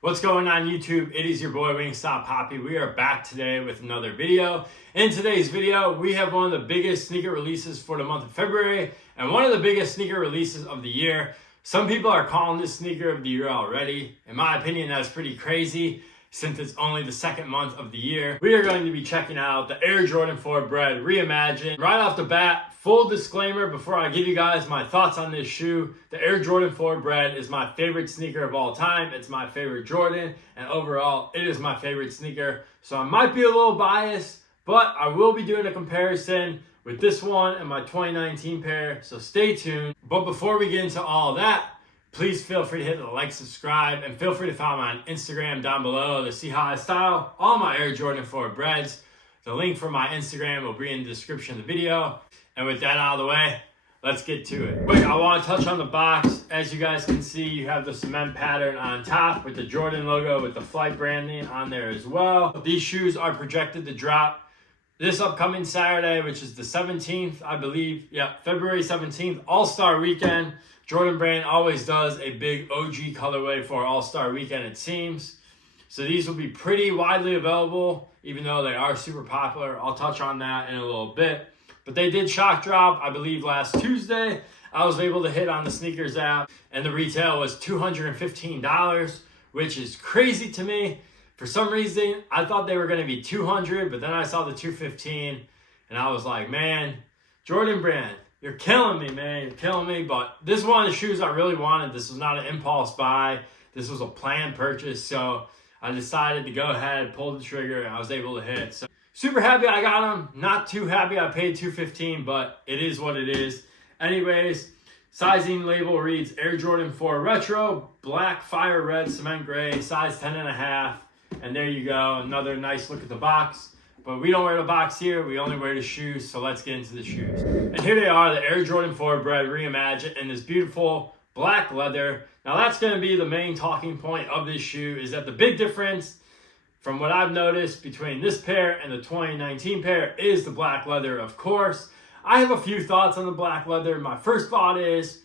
What's going on YouTube? It is your boy Wingstop Poppy. We are back today with another video. In today's video, we have one of the biggest sneaker releases for the month of February and one of the biggest sneaker releases of the year. Some people are calling this sneaker of the year already. In my opinion, that's pretty crazy since it's only the second month of the year. We are going to be checking out the Air Jordan 4 Bred Reimagined. Right off the bat, full disclaimer before I give you guys my thoughts on this shoe, the Air Jordan 4 Bred is my favorite sneaker of all time. It's my favorite Jordan, and overall, it is my favorite sneaker. So I might be a little biased, but I will be doing a comparison with this one and my 2019 pair, so stay tuned. But before we get into all that, please feel free to hit the like, subscribe, and feel free to follow me on Instagram down below to see how I style all my Air Jordan 4 Breds. The link for my Instagram will be in the description of the video. And with that out of the way, let's get to it. Quick, I want to touch on the box. As you guys can see, you have the cement pattern on top with the Jordan logo with the Flight branding on there as well. These shoes are projected to drop this upcoming Saturday, which is the 17th, I believe. Yeah, February 17th, All-Star Weekend. Jordan Brand always does a big OG colorway for All-Star Weekend, it seems. So these will be pretty widely available, even though they are super popular. I'll touch on that in a little bit. But they did shock drop, I believe, last Tuesday. I was able to hit on the sneakers app, and the retail was $215, which is crazy to me. For some reason, I thought they were going to be $200, but then I saw the $215, and I was like, man, Jordan Brand, you're killing me, man. You're killing me. But this is one of the shoes I really wanted. This was not an impulse buy. This was a planned purchase. So I decided to go ahead, pull the trigger, and I was able to hit. So super happy I got them. Not too happy I paid $215, but it is what it is. Anyways, sizing label reads Air Jordan 4 Retro, black, fire red, cement gray, size 10.5. And there you go. Another nice look at the box. But we don't wear the box here, we only wear the shoes, so let's get into the shoes. And here they are, the Air Jordan 4 Bred Reimagined in this beautiful black leather. Now that's going to be the main talking point of this shoe, is that the big difference from what I've noticed between this pair and the 2019 pair is the black leather, of course. I have a few thoughts on the black leather. My first thought is,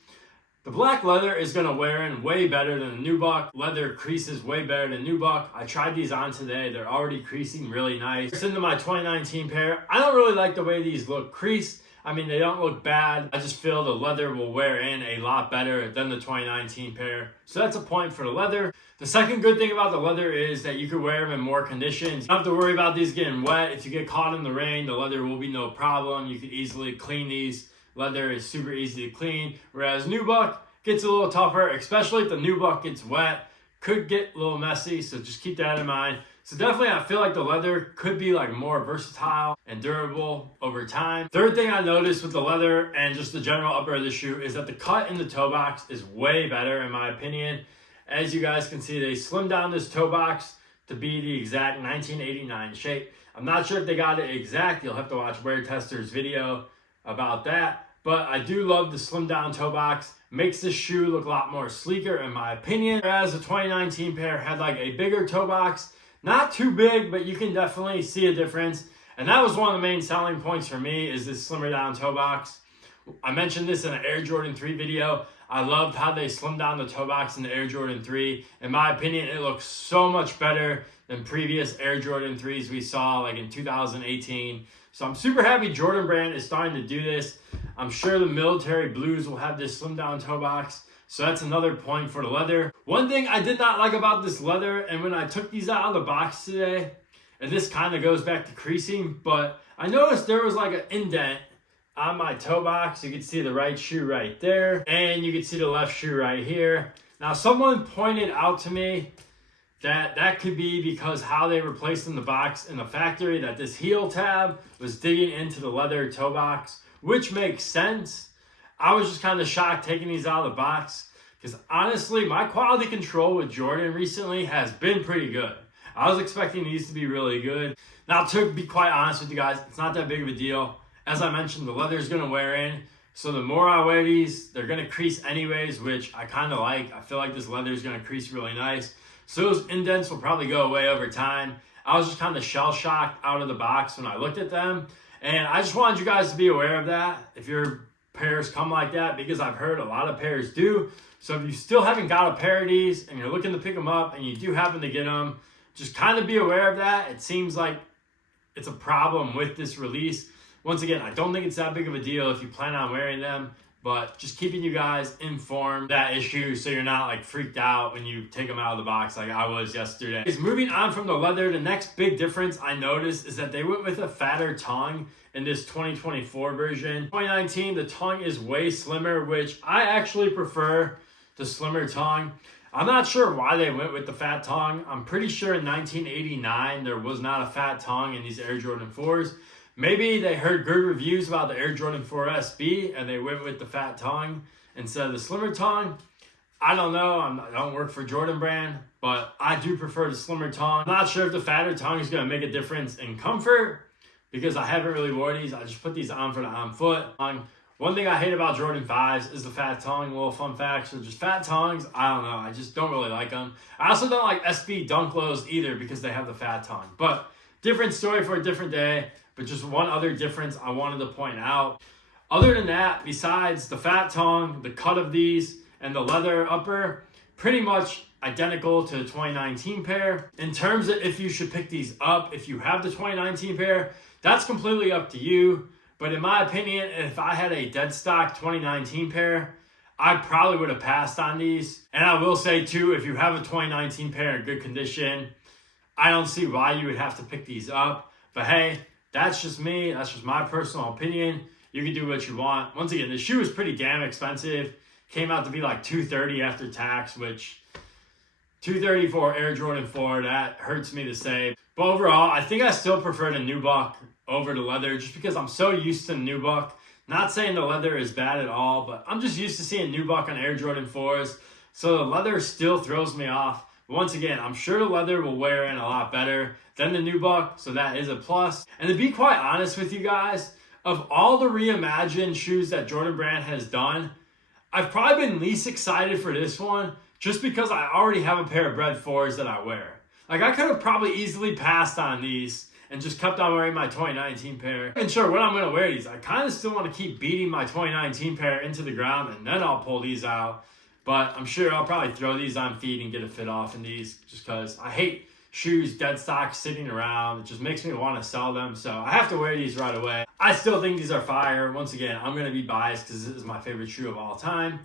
the black leather is going to wear in way better than the nubuck. Leather creases way better than nubuck. I tried these on today. They're already creasing really nice. Into my 2019 pair. I don't really like the way these look creased. I mean, they don't look bad. I just feel the leather will wear in a lot better than the 2019 pair. So that's a point for the leather. The second good thing about the leather is that you can wear them in more conditions. You don't have to worry about these getting wet. If you get caught in the rain, the leather will be no problem. You can easily clean these. Leather is super easy to clean, whereas nubuck gets a little tougher, especially if the nubuck gets wet. Could get a little messy, so just keep that in mind. So definitely I feel like the leather could be like more versatile and durable over time. Third thing I noticed with the leather and just the general upper of the shoe is that the cut in the toe box is way better in my opinion. As you guys can see, they slimmed down this toe box to be the exact 1989 shape. I'm not sure if they got it exact. You'll have to watch Wear Tester's video about that. But I do love the slim down toe box. Makes this shoe look a lot more sleeker in my opinion. Whereas the 2019 pair had like a bigger toe box. Not too big, but you can definitely see a difference. And that was one of the main selling points for me, is this slimmer down toe box. I mentioned this in an Air Jordan 3 video. I loved how they slimmed down the toe box in the Air Jordan 3. In my opinion, it looks so much better than previous Air Jordan 3s we saw like in 2018. So I'm super happy Jordan Brand is starting to do this. I'm sure the military blues will have this slim down toe box. So that's another point for the leather. One thing I did not like about this leather, and when I took these out of the box today, and this kind of goes back to creasing, but I noticed there was like an indent on my toe box. You can see the right shoe right there, and you can see the left shoe right here. Now someone pointed out to me that could be because how they replaced in the box in the factory, that this heel tab was digging into the leather toe box, which makes sense. I was just kind of shocked taking these out of the box because honestly, my quality control with Jordan recently has been pretty good. I was expecting these to be really good. Now, to be quite honest with you guys, it's not that big of a deal. As I mentioned, the leather is going to wear in. So the more I wear these, they're going to crease anyways, which I kind of like. I feel like this leather is going to crease really nice. So those indents will probably go away over time. I was just kind of shell-shocked out of the box when I looked at them. And I just wanted you guys to be aware of that if your pairs come like that, because I've heard a lot of pairs do. So if you still haven't got a pair of these and you're looking to pick them up and you do happen to get them, just kind of be aware of that. It seems like it's a problem with this release. Once again, I don't think it's that big of a deal if you plan on wearing them, but just keeping you guys informed of that issue so you're not like freaked out when you take them out of the box like I was yesterday. Moving on from the leather, the next big difference I noticed is that they went with a fatter tongue in this 2024 version. 2019, the tongue is way slimmer, which I actually prefer the slimmer tongue. I'm not sure why they went with the fat tongue. I'm pretty sure in 1989 there was not a fat tongue in these Air Jordan 4s. Maybe they heard good reviews about the Air Jordan 4 SB and they went with the fat tongue instead of the slimmer tongue. I don't know. I don't work for Jordan Brand, but I do prefer the slimmer tongue. I'm not sure if the fatter tongue is going to make a difference in comfort because I haven't really worn these. I just put these on for the on foot. One thing I hate about Jordan 5s is the fat tongue. A little fun fact. So just fat tongues, I don't know. I just don't really like them. I also don't like SB Dunk Lows either because they have the fat tongue. But different story for a different day. But just one other difference I wanted to point out. Other than that, besides the fat tongue, the cut of these, and the leather upper, pretty much identical to the 2019 pair. In terms of if you should pick these up, if you have the 2019 pair, that's completely up to you. But in my opinion, if I had a dead stock 2019 pair, I probably would have passed on these. And I will say too, if you have a 2019 pair in good condition, I don't see why you would have to pick these up. But hey, that's just me. That's just my personal opinion. You can do what you want. Once again, the shoe is pretty damn expensive. Came out to be like $230 after tax, which $230 for Air Jordan 4, that hurts me to say. But overall, I think I still prefer the nubuck over the leather just because I'm so used to the nubuck. Not saying the leather is bad at all, but I'm just used to seeing nubuck on Air Jordan 4s. So the leather still throws me off. But once again, I'm sure the leather will wear in a lot better than the nubuck, so that is a plus. And to be quite honest with you guys, of all the reimagined shoes that Jordan Brand has done, I've probably been least excited for this one just because I already have a pair of Bred 4s that I wear. Like, I could have probably easily passed on these and just kept on wearing my 2019 pair. And sure, when I'm going to wear these, I kind of still want to keep beating my 2019 pair into the ground and then I'll pull these out. But I'm sure I'll probably throw these on feet and get a fit off in these just because I hate shoes dead stock sitting around. It just makes me want to sell them. So I have to wear these right away. I still think these are fire. Once again, I'm going to be biased because this is my favorite shoe of all time.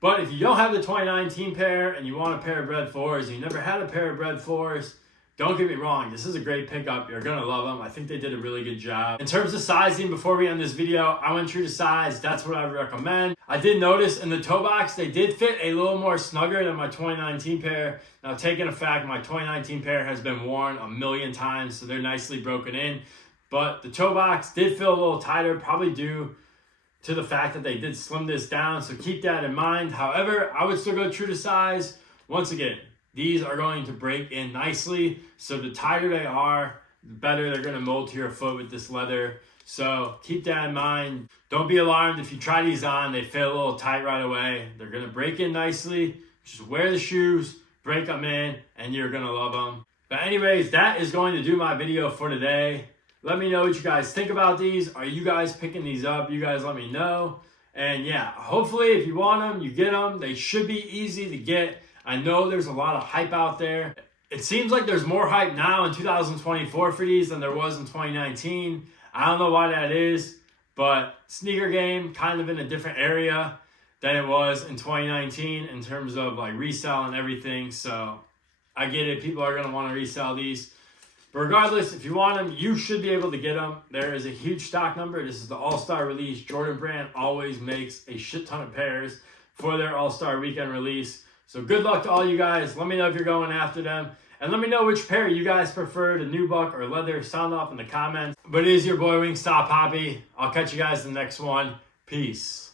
But if you don't have the 2019 pair and you want a pair of Bred 4s, and you never had a pair of Bred 4s, don't get me wrong, this is a great pickup. You're going to love them. I think they did a really good job. In terms of sizing, before we end this video, I went true to size. That's what I recommend. I did notice in the toe box, they did fit a little more snugger than my 2019 pair. Now, taking a fact, my 2019 pair has been worn a million times, so they're nicely broken in. But the toe box did feel a little tighter, probably due to the fact that they did slim this down. So keep that in mind. However, I would still go true to size. Once again, these are going to break in nicely. So the tighter they are, the better they're going to mold to your foot with this leather. So keep that in mind. Don't be alarmed if you try these on. They feel a little tight right away. They're going to break in nicely. Just wear the shoes, break them in, and you're going to love them. But anyways, that is going to do my video for today. Let me know what you guys think about these. Are you guys picking these up? You guys let me know. And yeah, hopefully if you want them, you get them. They should be easy to get. I know there's a lot of hype out there. It seems like there's more hype now in 2024 for these than there was in 2019. I don't know why that is, but sneaker game kind of in a different area than it was in 2019 in terms of like resell and everything. So I get it. People are going to want to resell these. But regardless, if you want them, you should be able to get them. There is a huge stock number. This is the All-Star release. Jordan Brand always makes a shit ton of pairs for their All-Star weekend release. So good luck to all you guys. Let me know if you're going after them. And let me know which pair you guys prefer, the nubuck or leather. Sound off in the comments. But it is your boy Wingstop Poppy. I'll catch you guys in the next one. Peace.